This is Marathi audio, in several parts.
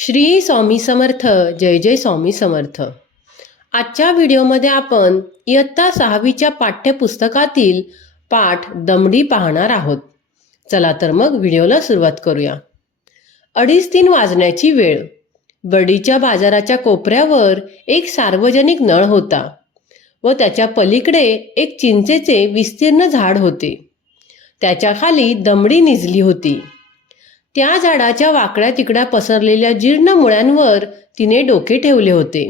श्री स्वामी समर्थ. जय जय स्वामी समर्थ. आजच्या व्हिडिओमध्ये आपण इयत्ता 6वीच्या पाठ्यपुस्तकातील पाठ दमडी पाहणार आहोत. चला तर मग व्हिडिओला सुरुवात करूया. 2:30 वाजण्याची वेळ. बर्डीच्या बाजाराच्या कोपऱ्यावर एक सार्वजनिक नळ होता व त्याच्या पलीकडे एक चिंचेचे विस्तीर्ण झाड होते. त्याच्या खाली दमडी निजली होती. त्या झाडाच्या वाकड्या तिकड्या पसरलेल्या जीर्ण मुळ्यांवर तिने डोके ठेवले होते.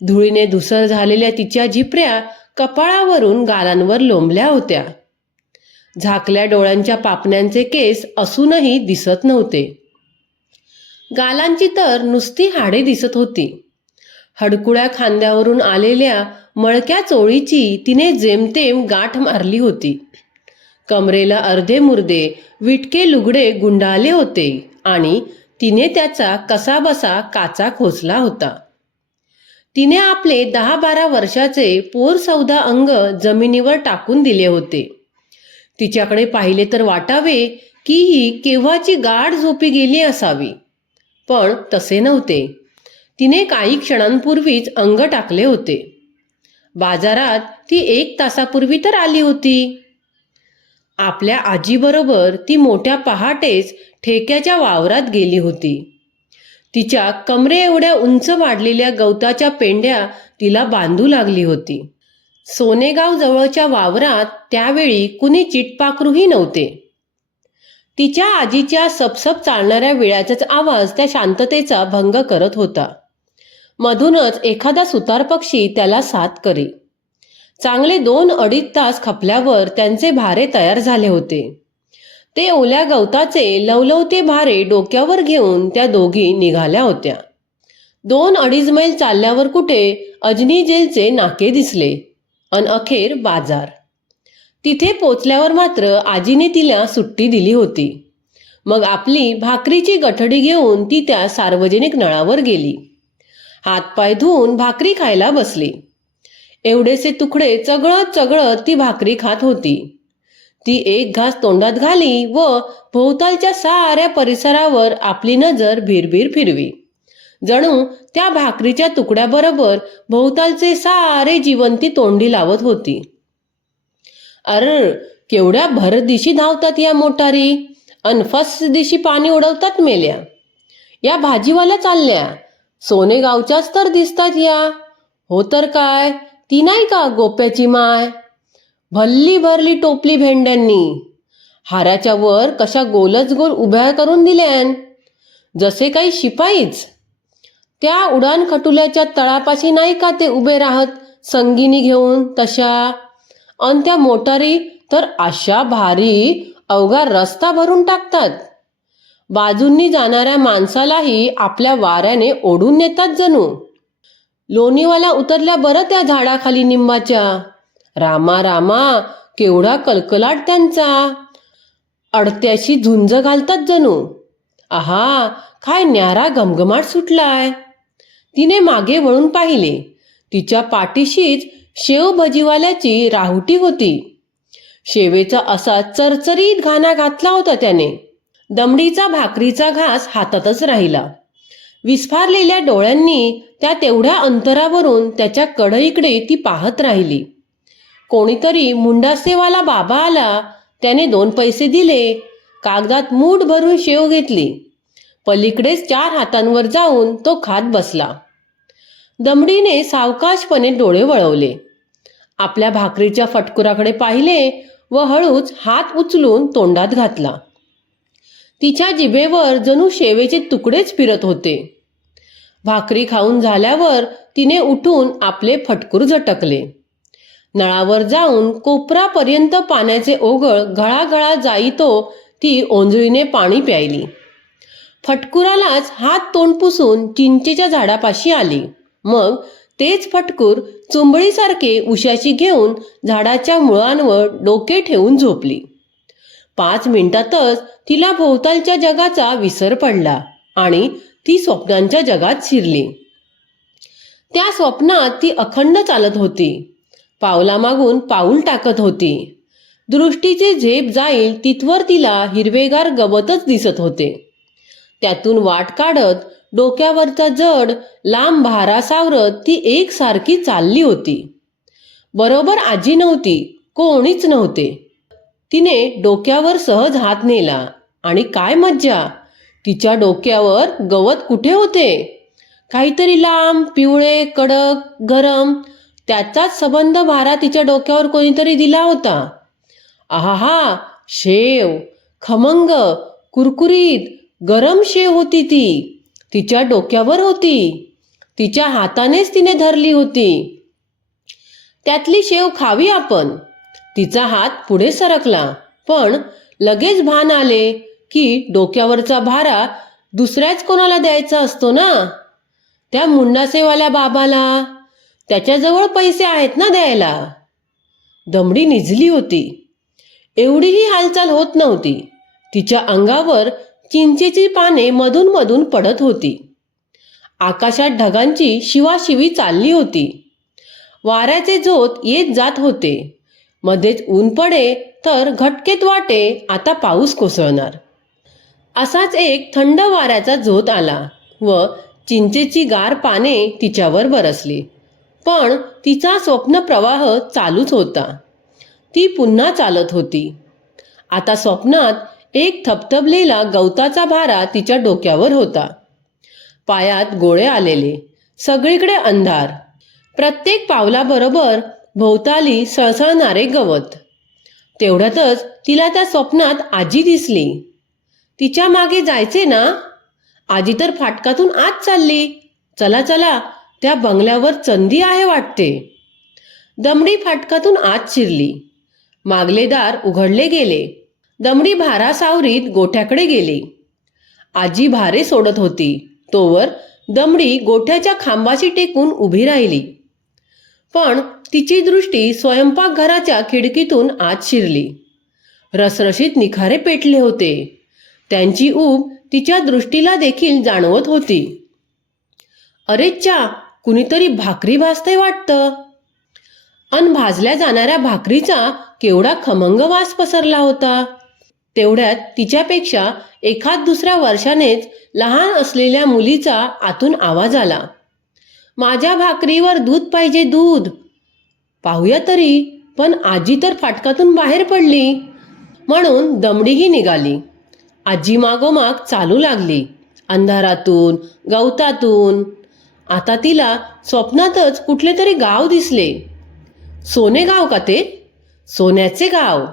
धुळीने धुसर झालेल्या तिच्या झिपऱ्या कपाळावरून गालांवर लोंबल्या होत्या. झाकल्या डोळ्यांच्या पापण्यांचे केस असूनही दिसत नव्हते. गालांची तर नुसती हाडे दिसत होती. हडकुळ्या खांद्यावरून आलेल्या मळक्या चोळीची तिने जेमतेम गाठ मारली होती. कमरेला अर्धे मुर्दे विटके लुगडे गुंडाळले होते आणि तिने त्याचा कसाबसा काचा खोचला होता. तिने आपले 10-12 वर्षाचे पोरसौदा अंग जमिनीवर टाकून दिले होते. तिच्याकडे पाहिले तर वाटावे की ही केव्हाची गाढ झोपी गेली असावी, पण तसे नव्हते. तिने काही क्षणांपूर्वीच अंग टाकले होते. बाजारात ती 1 तासापूर्वी तर आली होती. आपल्या आजीबरोबर ती मोठ्या पहाटेच ठेक्याच्या वावरात गेली होती. तिच्या कमरे एवढ्या उंच वाढलेल्या गवताच्या पेंड्या तिला बांधू लागली होती. सोनेगाव जवळच्या वावरात त्यावेळी कुणी चिटपाखरूही नव्हते. तिच्या आजीच्या सपसप चालणाऱ्या विळ्याचाच आवाज त्या शांततेचा भंग करत होता. मधूनच एखादा सुतार पक्षी त्याला साथ करी. चांगले 2-2.5 तास खपल्यावर त्यांचे भारे तयार झाले होते. ते ओल्या गवताचे लवलवते भारे डोक्यावर घेऊन त्या दोघी निघाल्या होत्या. 2-2.5 मैल चालल्यावर कुठे अजनी जेलचे नाके दिसले अन अखेर बाजार. तिथे पोचल्यावर मात्र आजीने तिला सुट्टी दिली होती. मग आपली भाकरीची गठडी घेऊन ती त्या सार्वजनिक नळावर गेली. हातपाय धुवून भाकरी खायला बसली. एवढेसे तुकडे चगळत चगळत ती भाकरी खात होती. ती एक घास तोंडात घाली व भोवतालच्या साऱ्या परिसरावर आपली नजर भिरभिर फिरवी. जणू त्या भाकरीच्या तुकड्याबरोबर भोवतालचे सारे जीवन ती तोंडी लावत होती. केवढ्या भरदिशी धावतात या मोटारी अन फस दिशी पाणी उडवतात मेल्या. या भाजीवाला चालल्या सोनेगावच्याच तर दिसतात या. हो तर काय, ती नाही का गोप्याची माय? भल्ली भरली टोपली भेंड्यांनी. हाराच्या वर कशा गोलच गोल उभ्या करून दिल्यान, जसे काही शिपाईच. त्या उडान खटुल्याच्या तळापाशी नाही का ते उभे राहत संगिनी घेऊन तशा. अन त्या मोटारी तर अशा भारी अवघा रस्ता भरून टाकतात. बाजूंनी जाणाऱ्या माणसालाही आपल्या वाऱ्याने ओढून नेतात जणू. लोणीवाला उतरल्या बरं त्या झाडाखाली निंबाच्या. रामा रामा, केवढा कलकलाट त्यांचा. अडत्याशी झुंज घालतात जणू. आहा, काय न्यारा घमघमाट सुटलाय. तिने मागे वळून पाहिले. तिच्या पाठीशीच शेव भजीवाल्याची राहुटी होती. शेवेचा असा चरचरीत घाणा घातला होता त्याने. दमडीचा भाकरीचा घास हातातच राहिला. विस्फारलेल्या डोळ्यांनी त्या तेवढ्या अंतरावरून त्याच्या कढईकडे ती पाहत राहिली. कोणीतरी मुंडासेवाला बाबा आला. त्याने 2 पैसे दिले. कागदात मूठ भरून शेव घेतली. पलीकडेच 4 हातांवर जाऊन तो खात बसला. दमडीने सावकाशपणे डोळे वळवले. आपल्या भाकरीच्या फटकुराकडे पाहिले व हळूच हात उचलून तोंडात घातला. तिच्या जिभेवर जणू शेवेचे तुकडेच फिरत होते. भाकरी खाऊन झाल्यावर तिने उठून आपले फटकूर झटकले. नळावर जाऊन कोपरापर्यंत पाण्याचे ओघळ गळागळा जाईतो ती ओंजळीने पाणी प्यायली. फटकुरालाच हात तोंड पुसून चिंचेच्या झाडापाशी आली. मग तेच फटकूर चुंबळीसारखे उशाशी घेऊन झाडाच्या मुळांवर डोके ठेवून झोपली. 5 मिनिटातच तिला भोवतालच्या जगाचा विसर पडला आणि ती स्वप्नांच्या जगात शिरली. त्या स्वप्नात ती अखंड चालत होती. पावलामागून पाऊल टाकत होती. दृष्टीचे झेप जाईल तिथवर तिला हिरवेगार गवतच दिसत होते. त्यातून वाट काढत डोक्यावरचा जड लांब भारा सावरत ती एकसारखी चालली होती. बरोबर आजी नव्हती, कोणीच नव्हते. तिने डोक्यावर सहज हात नेला आणि काय मज्जा! तिच्या डोक्यावर गवत कुठे होते? काहीतरी लांब, पिवळे, कडक, गरम, त्याचाच सबंध भारा तिच्या डोक्यावर कोणीतरी दिला होता. आहा, शेव! खमंग, कुरकुरीत, गरम शेव होती ती. तिच्या डोक्यावर होती. तिच्या हातानेच तिने धरली होती. त्यातली शेव खावी आपण. तिचा हात पुढे सरकला, पण लगेच भान आले की डोक्यावरचा भारा दुसऱ्याच कोणाला द्यायचा असतो ना, त्या मुंडासेवाल्या बाबाला. त्याच्याजवळ पैसे आहेत ना द्यायला. दमडी निजली होती. एवढीही हालचाल होत नव्हती. तिच्या अंगावर चिंचेची पाने मधून मधून पडत होती. आकाशात ढगांची शिवाशिवी चालली होती. वाऱ्याचे झोत येत जात होते. मध्येच ऊन पडे तर घटकेत वाटे आता पाऊस कोसळणार. असाच एक थंड वाऱ्याचा झोत आला व चिंचेची गार पाने तिच्यावर बरसली. पण तिचा स्वप्न प्रवाह चालूच होता. ती पुन्हा चालत होती. आता स्वप्नात एक थपथपलेला गवताचा भारा तिच्या डोक्यावर होता. पायात गोळे आलेले, सगळीकडे अंधार. प्रत्येक पावलाबरोबर भोवताली सळसळणारे गवत. तेवढ्यातच तिला त्या स्वप्नात आजी दिसली. तिच्या मागे जायचे ना? आजी तर फाटकातून आत चालली. चला चला, त्या बंगल्यावर चंदी आहे वाटते. दमडी फाटकातून आत शिरली. मागले दार उघडले गेले. दमडी भारा सावरीत गोठ्याकडे गेली. आजी भारे सोडत होती. तोवर दमडी गोठ्याच्या खांबाशी टेकून उभी राहिली. पण तिची दृष्टी स्वयंपाकघराच्या खिडकीतून आत शिरली. रसरशीत निखारे पेटले होते. त्यांची ऊब तिच्या दृष्टीला देखील जाणवत होती. अरेच्चा, कुणीतरी भाकरी भाजतंय वाटतं. अन भाजल्या जाणाऱ्या भाकरीचा केवढा खमंग वास पसरला होता. तेवढ्यात तिच्यापेक्षा एखाद दुसऱ्या वर्षानेच लहान असलेल्या मुलीचा आतून आवाज आला. माझ्या भाकरीवर दूध पाहिजे, दूध. पाहूया तरी. पण आजी तर फाटकातून बाहेर पडली. म्हणून दमडीही निघाली. आजी मागोमाग चालू लागली. अंधारातून, गवतातून. आता तिला स्वप्नातच कुठले तरी गाव दिसले. सोने गाव का ते? सोन्याचे गाव.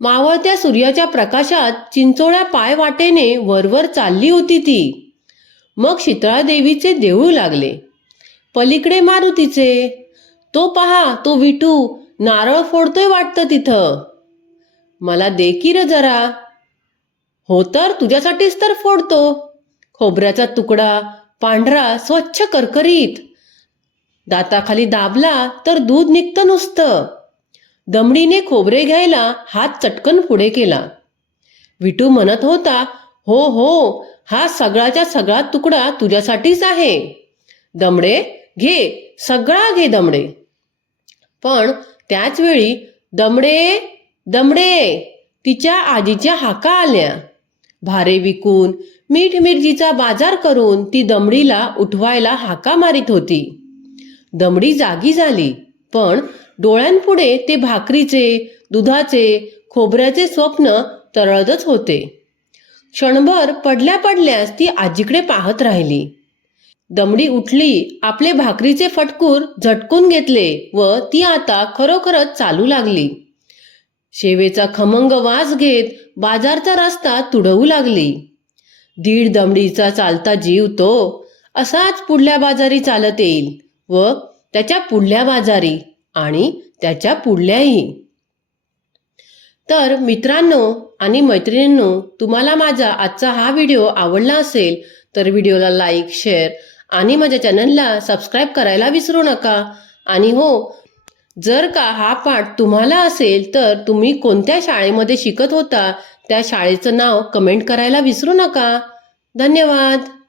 मावळत्या सूर्याच्या प्रकाशात चिंचोळ्या पाय वाटेने वरवर चालली होती ती. मग शीतळा देवीचे देऊळ लागले. पलीकडे मारुतीचे. तो पहा, तो विठू नारळ फोडतोय वाटतं तिथं. मला दे की र जरा. हो तर, तुझ्यासाठीच तर फोडतो. खोबऱ्याचा तुकडा, पांढरा, स्वच्छ करकरीत. दाताखाली दाबला तर दूध निघतं नुसतं. दमडीने खोबरे घ्यायला हात चटकन पुढे केला. विठू म्हणत होता, हो हो, हा सगळाच्या सगळा तुकडा तुझ्यासाठीच आहे. दमडे घे, सगळा घे दमडे. पण त्याच वेळी दमडे, दमडे, तिच्या आजीच्या हाका आल्या. भारे विकून, मीठ मिरचीचा बाजार करून ती दमडीला उठवायला हाका मारित होती. दमडी जागी झाली. पण डोळ्यांपुढे ते भाकरीचे, दुधाचे, खोबऱ्याचे स्वप्न तरळतच होते. क्षणभर पडल्या पडल्यास ती आजीकडे पाहत राहिली. दमडी उठली. आपले भाकरीचे फटकूर झटकून घेतले व ती आता खरोखरच चालू लागली. शेवेचा खमंग वास घेत बाजारचा रस्ता तुडवू लागली. दीड दमडीचा चालता जीव तो असाच पुढल्या बाजारी चालत येईल व त्याच्या पुढल्या बाजारी आणि त्याच्या पुढल्याही. तर मित्रांनो आणि मैत्रिणींनो, तुम्हाला माझा आजचा हा व्हिडिओ आवडला असेल तर व्हिडिओला लाईक, शेअर आणि माझ्या चॅनलला सबस्क्राईब करायला विसरू नका. आणि हो, जर का हा पाठ तुम्हाला असेल तर तुम्ही कोणत्या शाळेमध्ये शिकत होता त्या शाळेचं नाव कमेंट करायला विसरू नका. धन्यवाद.